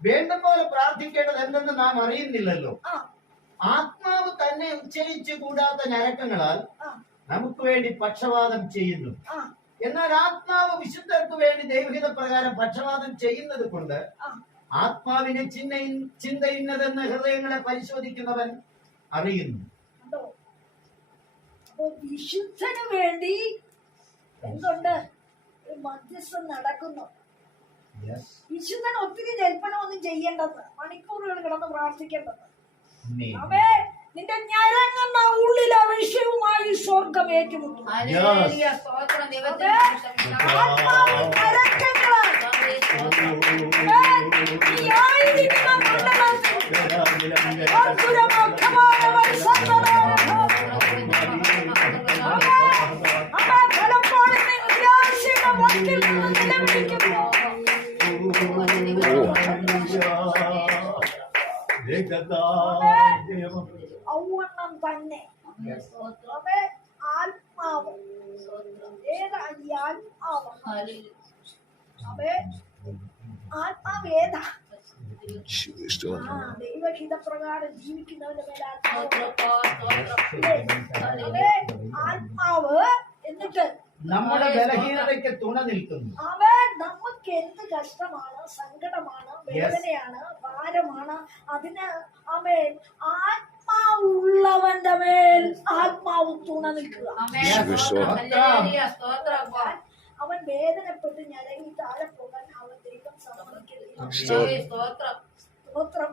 വേണ്ട പോലെ പ്രാർത്ഥിക്കേണ്ടത് എന്തെന്ന് നാം അറിയുന്നില്ലല്ലോ. ആത്മാവ് തന്നെ ഉച്ചരിച്ചു കൂടാത്ത ഞരക്കങ്ങളാൽ നമുക്ക് വേണ്ടി പക്ഷപാതം ചെയ്യുന്നു. എന്നാൽ ആത്മാവ് വിശുദ്ധർക്ക് വേണ്ടി ദൈവഹിത പ്രകാരം പക്ഷപാതം ചെയ്യുന്നത് കൊണ്ട് ആത്മാവിനെ ചിന്ന ചിന്ത ഇന്നതെന്ന് ഹൃദയങ്ങളെ പരിശോധിക്കുന്നവൻ അറിയുന്നു. വിശുദ്ധന് വേണ്ടി എന്തുണ്ട്? ഒരു മധ്യസ്ഥം നടക്കുന്നു. വിശുദ്ധൻ ഒത്തിരി ജൽപ്പനമൊന്നും ചെയ്യേണ്ടത്. മണിക്കൂറുകൾ കിടന്ന് പ്രാർത്ഥിക്കേണ്ടത്. അവേ നിന്റെ ഞരങ്ങുന്ന ഉള്ളിൽ അവിഷയവുമായി സ്വർഗം ഏറ്റുമുട്ടും. ഔവണ്ണം തന്നെ ആത്മാവ്. ഏതാ ഈ ആത്മാവ്. അവൻ ആത്മാവ് ഏതാ? ദൈവഹിതപ്രകാരം ജീവിക്കുന്നവന്റെ മേലെ ആത്മാവ് എന്നിട്ട് നമ്മുടെ ബലഹീനതയ്ക്ക് തുണ നിൽക്കുന്നു. അവൻ നമുക്ക് എന്ത് കഷ്ടമാണ് സങ്കടമാണ് വേദനയാണ് അതിന് അമേൽ ആത്മാവുള്ളവന്റെ മേൽ ആത്മാവ് തുണ നിൽക്കുക. അവൻ വേദനപ്പെട്ട് ഞരങ്ങി താഴെ പോകാൻ അവൻ ദൈവം സമ്മതിക്കുന്നില്ല സ്തോത്രം.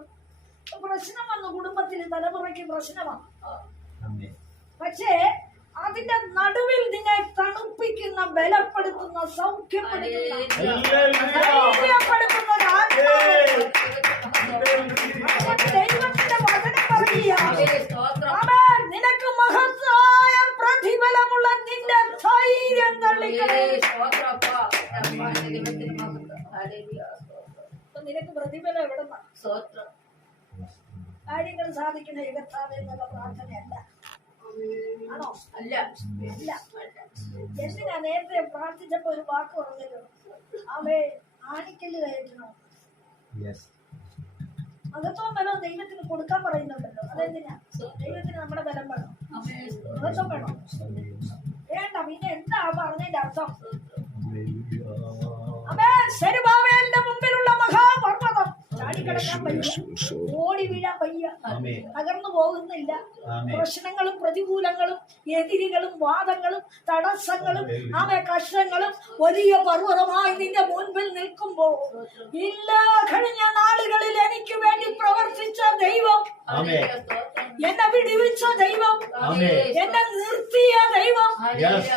പ്രശ്നം വന്നു. കുടുംബത്തിൽ തലമുറയ്ക്ക് പ്രശ്നമാണ്. പക്ഷേ അതിന്റെ നടുവിൽ നിന്നെ തണുപ്പിക്കുന്ന ബലപ്പെടുത്തുന്ന സൗഖ്യപ്പെടുത്തുന്ന ദൈവത്തിന്റെ വചനം പറയുക. നിനക്ക് മഹത്തായ പ്രതിഫലമുള്ള നിന്റെ ധൈര്യം തള്ളിക്കളെ നിനക്ക് പ്രതിഫലം എവിടെ കാര്യങ്ങൾ സാധിക്കുന്ന യുഗത്താതെ എന്നുള്ള പ്രാർത്ഥനയല്ല. ആണോ? അല്ല. അല്ല എന്തിനാ നേരത്തെ പ്രാർത്ഥിച്ചപ്പോ ഒരു വാക്ക് പറഞ്ഞല്ലോ. അവേ ആണിക്കൽ കയറ്റണം. അകത്തോ ബലം ദൈവത്തിന് കൊടുക്കാൻ പറയുന്നുണ്ടല്ലോ. അതെന്തിനാ? ദൈവത്തിന് നമ്മുടെ ബലം വേണം. അകത്തോ വേണോ. വേണ്ട പിന്നെ എന്താ പറഞ്ഞതിന്റെ അർത്ഥം? അവേ സെരുബാബേലിന്റെ മുമ്പിലുള്ള മഹാപർവതം. ഓടി വീഴാൻ വയ്യ. തകർന്നു പോകുന്നില്ല. പ്രശ്നങ്ങളും പ്രതികൂലങ്ങളും എതിരികളും വാദങ്ങളും തടസ്സങ്ങളും ആമേ കഷ്ടങ്ങളും വലിയ പർവതമായി നിന്റെ മുൻപിൽ നിൽക്കുമ്പോൾ ഇല്ല കഴിഞ്ഞ നാളുകളിൽ എനിക്ക് വേണ്ടി പ്രവർത്തിച്ച ദൈവം. എന്നെ വിടിവിച്ച ദൈവം. എന്നെ നിർത്തിയ ദൈവം.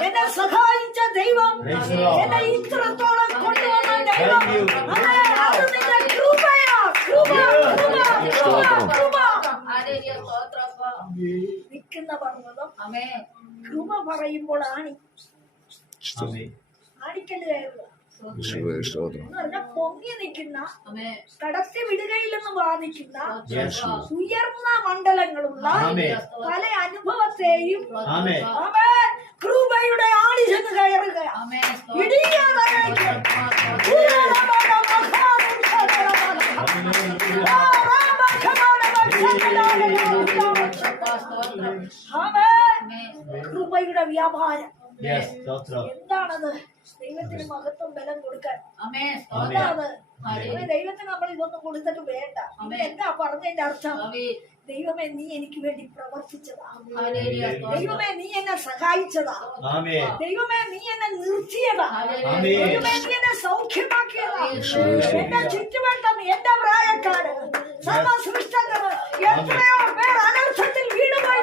എന്നെ സഹായിച്ച ദൈവം. എന്നെ ഇത്രത്തോളം കൊണ്ടുവന്ന ദൈവം Thank you. അതെ, അത് നിന്റെ കൃപയാ കൃപ കൃപ കൃപ കൃപ നിൽക്കുന്ന പർവതം കൃപ പറയുമ്പോൾ ആണി ആണിക്കൽ എന്ന് പൊങ്ങി നിൽക്കുന്ന കടത്തി വിടുകയില്ലെന്ന് വാദിക്കുന്ന. ഉയർന്ന മണ്ഡലങ്ങളുള്ള. പല അനുഭവത്തെയും കൃപയുടെ ആണി ചെന്ന് കയറുക ഇടിയാതായിരിക്കും. ഉയരമുള്ള മഹാപുരുഷതരമല്ല. ആമേൻ. കൃപയുടെ വ്യാപാരം. എന്താണത്? ദൈവത്തിന് മഹത്വം ബലം കൊടുക്കാൻ. അതാണ്. ദൈവത്തിന് നമ്മൾ ഇതൊന്നും കൊടുത്തിട്ട് വേണ്ട. എന്താ പറഞ്ഞതിന്റെ അർത്ഥം. ദൈവമേ നീ എനിക്ക് വേണ്ടി പ്രവർത്തിച്ചതാ. ദൈവമേ നീ എന്നെ സഹായിച്ചതാ. ദൈവമേ നീ എന്നെ നിർത്തിയതാ. ദൈവമേ നീ എന്നെ സൗഖ്യമാക്കിയതാ. എന്റെ ചുറ്റുവട്ടം എന്റെ പ്രായക്കാര് സർവസൃഷ്ടങ്ങൾ എത്രയോ പേർ അനർത്ഥത്തിൽ വീടുമായി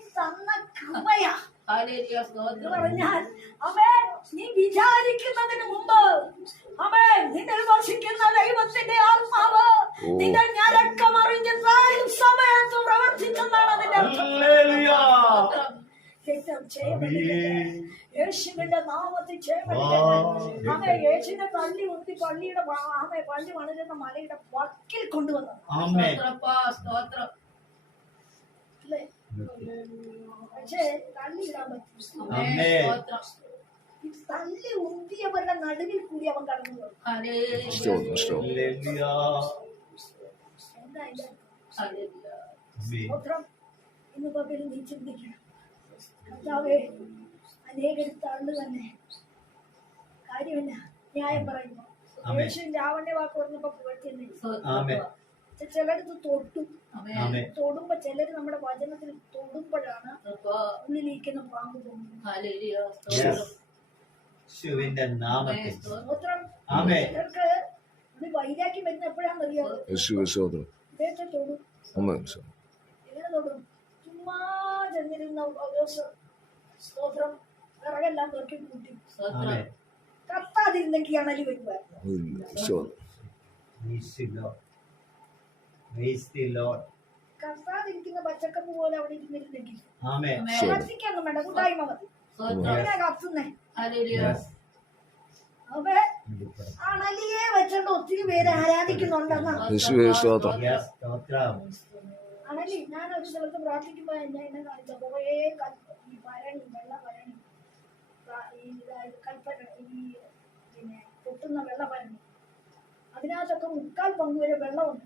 തന്ന കൃപയാ എന്ന് പറഞ്ഞാൽ അവേ നീ വിചാരിക്കുന്നതിന് മുമ്പ് അവേ നിന്നെ വിമർശിക്കുന്ന ദൈവത്തിന്റെ ആത്മാവ് നിന്റെ ഞരക്കം അറിഞ്ഞ് സമയത്ത് പ്രവർത്തിച്ചെന്നാണ് അതിന്റെ അർത്ഥം. യേശുവിന്റെ നാമത്തിൽ അവയെ യേശുവിനെ തള്ളി ഉണർത്തി പള്ളിയുടെ ആമയെ പള്ളി വളരുന്ന മലയുടെ വക്കിൽ കൊണ്ടുവന്നു. പക്ഷേ തള്ളിയിടാൻ പറ്റും തള്ളി അനേകർ തള്ളു തന്നെ. കാര്യമില്ല ന്യായം പറയുന്നു. യേശുവിന്റെ വാക്ക് പറഞ്ഞപ്പോ പുകഴ്ത്തിയെന്നെ ചിലര് തൊട്ടു തൊടുമ്പോ ചിലര് നമ്മുടെ വചനത്തിൽ തൊടുമ്പോഴാണ് ഉള്ളിലിരിക്കുന്ന പാമ്പ് തോന്നുന്നത്. നാമത്തിൽ. വൈരാഗ്യം വരുന്ന എപ്പോഴാണെന്നറിയാമോ യേശുവേ സോദരൻ ഇദ്ദേഹത്തെ എങ്ങനെ തൊടും. ചുമ്മാ ചെന്നിരുന്ന സ്തോത്രം. വിറകെല്ലാം നോക്കി കൂട്ടി. കത്താതിരുന്നെങ്കിൽ അണലി വരുവായിരുന്നു കർത്താതിരിക്കുന്ന പച്ചക്കപ്പ് പോലെ അവിടെ ഇരുന്നിരുന്നെങ്കിൽ. ഭക്ഷിക്കാനും വേണ്ട? കൂട്ടായ്മ മതി അവനാ കത്തുന്നേ. അപ്പൊ അണലിയെ വെച്ചോണ്ട് ഒത്തിരി പേര് ആരാധിക്കുന്നുണ്ടെന്നാണ് അണലി ഞാൻ ഒരു സ്ഥലത്ത് പ്രാർത്ഥിക്കുമ്പോ എന്നെ എന്നെ കാണിച്ച കുറേ ഭരണി വെള്ള ഭരണി. കൽപ്പന ഈ പിന്നെ പൊട്ടുന്ന വെള്ള ഭരണി. അതിനകത്തൊക്കെ മുക്കാൽ പങ്കുവരെ വെള്ളമുണ്ട്.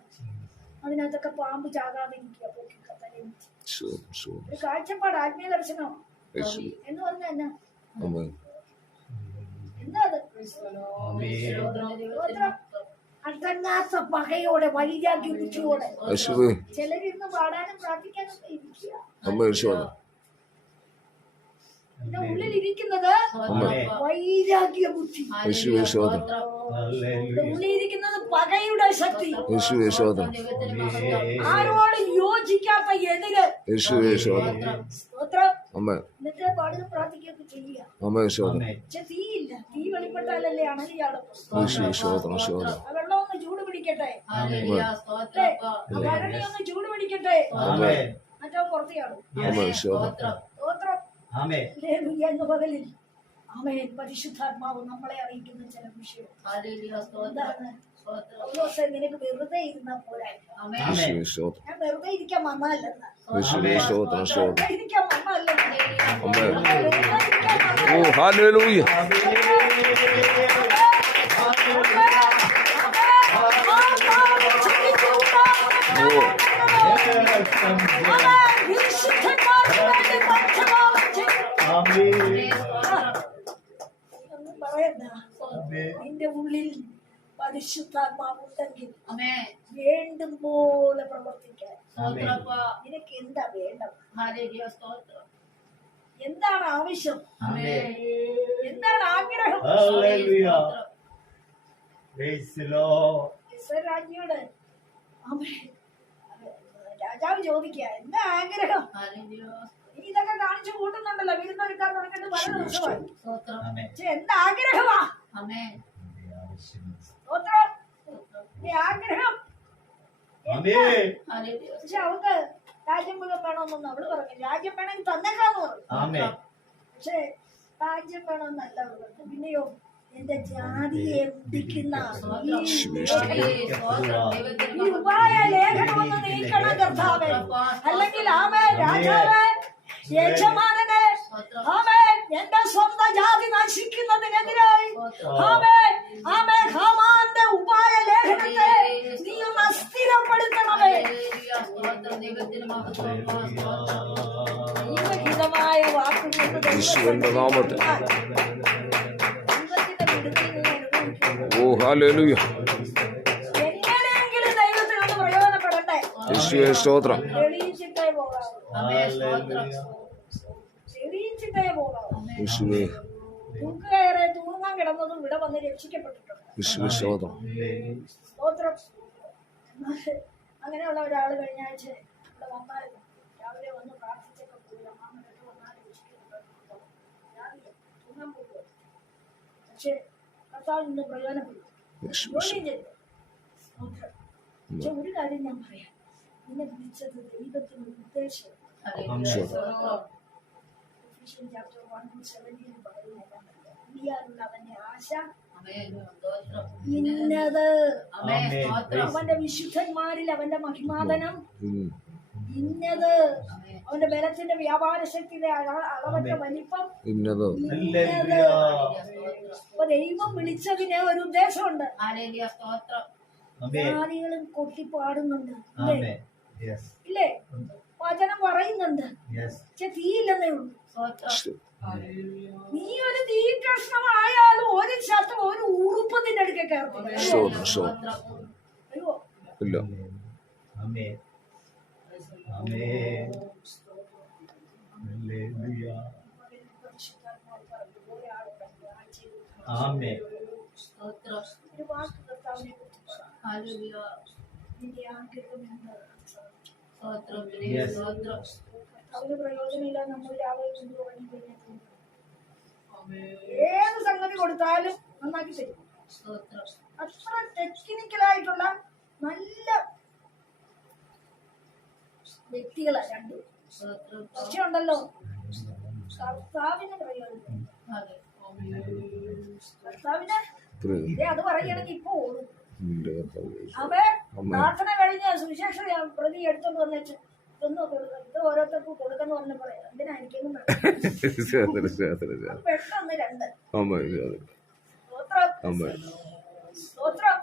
അതിനകത്തൊക്കെ പാമ്പ് ചാകാതിരിക്കുക ഒരു കാഴ്ചപ്പാട് ആത്മീയ ദർശനം? എന്ന് പറഞ്ഞ എന്നാ? എന്താ പകയോടെ വൈരാഗ്യ ബുദ്ധിയോടെ ചിലരിന്ന് പാടാനും പ്രാർത്ഥിക്കാനും ഒക്കെ ഇരിക്കുക വൈരാഗ്യ ബുദ്ധി. പകയുടെ ശക്തി. ആരോട് യോജിക്കാത്ത എതിര്. തീയില്ല. തീ ചൂട് പിടിക്കട്ടെ. എന്ന് പകലിൽ ആമേൻ. പരിശുദ്ധാത്മാവ് നമ്മളെ അറിയിക്കുന്ന ചില വിഷയം. നിനക്ക് വെറുതെ ഇരുന്നാൽ പോരാ. ഞാൻ വെറുതെ ഇരിക്കാൻ വന്നതല്ലെന്ന്. വെറുതെ ഇരിക്കാൻ വന്നതല്ലെന്ന്. ആത്മാവും തങ്കി വേണ്ടും പോലെ പ്രവർത്തിക്കാൻ. നിനക്ക് എന്താ വേണ്ടത്? എന്താണ് ആവശ്യം? എന്താണ് ആഗ്രഹം? രാജ്ഞിയോട്. രാജാവ് ചോദിക്കുക എന്താ ആഗ്രഹം? നീ ഇതൊക്കെ കാണിച്ചു കൂട്ടുന്നുണ്ടല്ലോ. വിരുന്നൊരുക്കാൻ തുടങ്ങിയിട്ട് പല ദിവസമായി. എന്താ ആഗ്രഹമാ? സ്തോത്രം. പക്ഷെ അവക്ക് രാജ്യം മുഴുവൻ വേണമെന്നൊന്നും അവൾ പറഞ്ഞു രാജ്യം വേണമെങ്കിൽ തന്നേക്കാന്ന് പറഞ്ഞു. പക്ഷേ രാജ്യം വേണമെന്നല്ല അവൾ പറഞ്ഞു പിന്നെയോ എന്റെ ജാതിയെ ഉദിക്കുന്ന ഉപായ ലേഖനം ഒന്ന് നീക്കണം അല്ലെങ്കിൽ ആമേ. രാജാവേ യജമാനനെ ആമേ. എന്റെ സ്വന്തം ജാതി നശിക്കുന്നതിനെതിരായി. ആമേൻ. ആമേൻ. ഉപായ ലേഖനത്തെ നീ ഒന്ന് അസ്ഥിരപ്പെടുത്തണമേ. ദൈവഹിതമായ വാക്കുകൾക്ക് ഓ ഹാലൂയ ദൈവത്തിനൊന്ന് പ്രയോജനപ്പെടട്ടെ. സ്തോത്രം. യേശുവേ. തൂക്കുകയറെ തൂങ്ങാൻ കിടന്നതും ഇവിടെ വന്ന് രക്ഷിക്കപ്പെട്ടിട്ടുണ്ട്. യേശുവേ സ്തോത്രം. സ്തോത്രം അങ്ങനെയുള്ള ഒരാൾ കഴിഞ്ഞ ആഴ്ച ഇവിടെ വന്നായിരുന്നു. രാവിലെ വന്ന് പ്രാർത്ഥിച്ചൊക്കെ പോയി അമ്മാമ്മയൊക്കെ വന്നാൽ രക്ഷിക്കപ്പെട്ടു രാവിലെ തൂങ്ങാൻ പോകുക പക്ഷെ കർത്താവ് നിന്ന് പ്രയോജനപ്പെട്ടു യേശുവേ ജോലിയും ചെയ്തു പക്ഷെ ഒരു കാര്യം ഞാൻ പറയാം. നിന്നെ വിളിച്ചത് ദൈവത്തിന് ഉദ്ദേശം. Revelation chapter 1 to 17 പറയുന്നത് നീയാകുന്നവന്റെ ആശ. അവന്റെ വിശുദ്ധന്മാരിൽ അവന്റെ മഹിമാതനം. ഇന്നത് അവന്റെ ബലത്തിന്റെ വ്യാപാര ശക്തിയുടെ അളവന്റെ വലിപ്പം. ഇന്നത്? അപ്പൊ ദൈവം വിളിച്ചതിന് ഒരു ഉദ്ദേശമുണ്ട്. ജാതികളും കൊട്ടിപ്പാടുന്നുണ്ട്. ഇല്ലേ? വചനം പറയുന്നുണ്ട്. യെസ് പക്ഷെ തീയില്ലെന്നേ ഉള്ളൂ. നീ ഒരു തീ കഷ്ണമായാലും ഒരു ശത്രു ഒരു ഉറുപ്പ് നിന്റെ അടുക്ക ഹല്ലേലൂയ. നിന്റെ ആഗ്രഹം എന്ത്? പ്രയോജനമില്ല നമ്മൾ രാവിലെ ഏത് സംഗതി കൊടുത്താലും നന്നാക്കി തരും. അത്ര ടെക്നിക്കലായിട്ടുള്ള നല്ല വ്യക്തികളാണ് രണ്ടും. പക്ഷെ ഉണ്ടല്ലോ കർത്താവിന് പ്രയോജനം. കർത്താവിന് അത് പറയുകയാണെങ്കിൽ ഇപ്പൊ ഓടും. പ്രാർത്ഥന കഴിഞ്ഞ് സുവിശേഷ പ്രതി എടുത്തോണ്ട് കൊടുക്ക ഇത് ഓരോരുത്തർക്കും കൊടുക്കുന്ന പറഞ്ഞപ്പോൾ എന്തിനാ എനിക്കൊന്നും. പെട്ടെന്ന് രണ്ട്. സ്തോത്രം. സ്തോത്രം.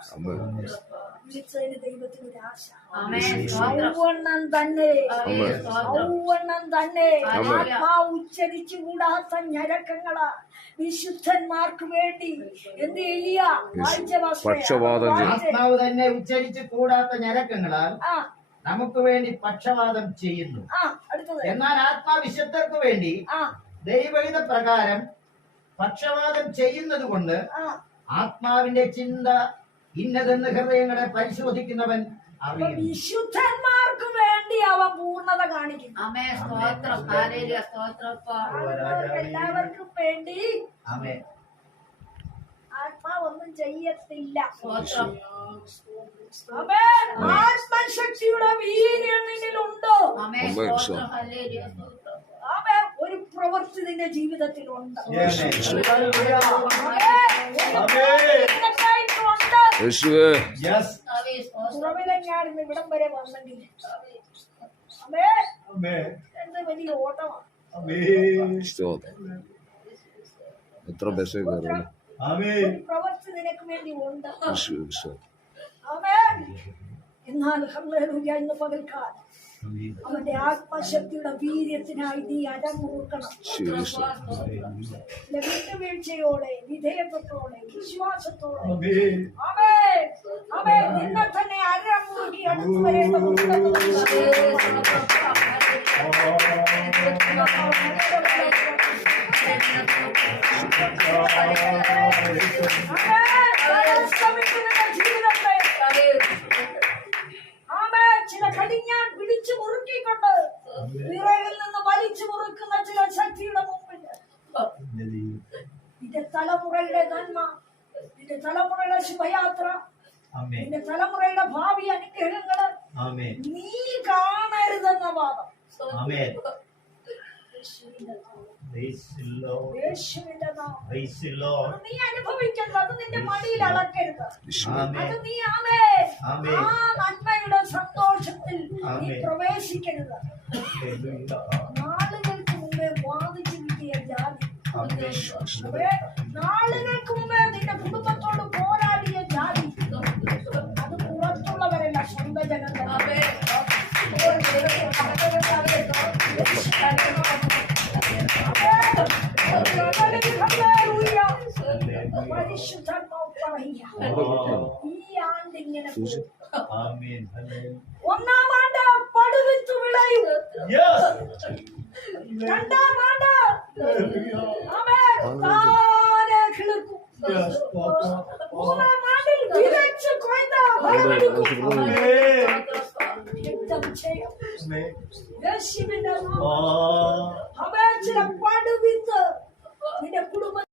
വിളിച്ചതിന് ദൈവത്തിന് ഒരു ആശ. ആമേൻ. സ്തോത്രം ഔവണ്ണം തന്നെ. ആമേൻ. സ്തോത്രം ഔവണ്ണം തന്നെ. ആമേൻ. ആത്മാ ഉച്ചരിച്ചുകൂടാത്ത ഞരക്കങ്ങളാ വിശുദ്ധന്മാർക്ക് വേണ്ടി. എന്ത് എലിയ. പക്ഷപാതം. ആത്മാവ് തന്നെ ഉച്ചരിച്ചു കൂടാത്ത ഞരക്കങ്ങളാൽ ആ. നമുക്ക് വേണ്ടി പക്ഷപാതം ചെയ്യുന്നു. ആ അടുത്തത്. എന്നാൽ ആത്മാവിശുദ്ധർക്ക് വേണ്ടി ദൈവഹിത പ്രകാരം പക്ഷപാതം ചെയ്യുന്നത് കൊണ്ട് ആത്മാവിന്റെ ചിന്ത ഇന്നതെന്ന് ഹൃദയങ്ങളെ പരിശോധിക്കുന്നവൻ വിശുദ്ധന്മാർക്ക് വേണ്ടി അവ പൂർണത കാണിക്കും അമേ സ്തോത്രം. എല്ലാവർക്കും വേണ്ടി ആമേ ആത്മാവൊന്നും ചെയ്യത്തില്ല. ആത്മശക്തിയുടെ വീര്യം നിന്നിലുണ്ടോ? ഒരു പ്രവൃത്തി നിന്റെ ജീവിതത്തിലുണ്ട്. യേശുവേ. ഇന്ന് ഇവിടം വരെ വന്നെങ്കിൽ. എന്ത് വലിയ ഓട്ടമാണ് എത്ര ബസ് കയറുന്നു ഒരു പ്രവൃത്തി നിനക്ക് വേണ്ടി ഉണ്ട്. എന്നാൽ ഹല്ലേലൂയ ഇന്ന് പകൽക്കാലം. അവന്റെ ആത്മശക്തിയുടെ വീര്യത്തിനായി നീ ചില വിട്ടുവീഴ്ചയോടെ വിധേയത്വത്തോടെ വിശ്വാസത്തോടെ. അവേ അവേ നിന്നെ തന്നെ അരമുറുകി അടുത്തു ജീവിതത്തെ ആമേ ചില കടിഞ്ഞാൻ പിടിച്ചു മുറുക്കിക്കൊണ്ട് വിറയിൽ നിന്ന് വലിച്ചു മുറുക്കുന്ന ചില ശക്തിയുടെ മുമ്പിൽ. നിന്റെ തലമുറയുടെ നന്മ നിന്റെ തലമുറയുടെ ശുഭയാത്ര നിന്റെ തലമുറയുടെ ഭാവി അനുഗ്രഹങ്ങൾ നീ കാണരുതെന്ന വാദം. നീ അനുഭവിക്കരുത് അത് നിന്റെ മടിയിൽ അളക്കരുത്. യേശുവേ അത് നീ ആമേ ആമേൻ. ആ നന്മയുടെ സന്തോഷത്തിൽ നീ. പ്രവേശിക്കരുത്. നാളുകൾക്ക് മുമ്പേ വാദിച്ചു കിട്ടിയ ജാതി ആമേൻ. നാളുകൾക്ക് മുമ്പേ നിന്റെ കുടുംബത്തോട് പോരാടിയ ഒന്നാം ആണ്ട് പടുവിത്ത് വിളയും Yes. രണ്ടാം ആണ്ട് അവൻ താനെ കിളിർക്കും Yes. മൂന്നാം ആണ്ടിൽ വിതച്ച് കൊയ്ത ഫലമെടുക്കും ആമേൻ. യുദ്ധം ചെയ്യും ആമേൻ. യേശുവിന്റെ നാമം ആ. അവൻ ചില പടുവിത്ത്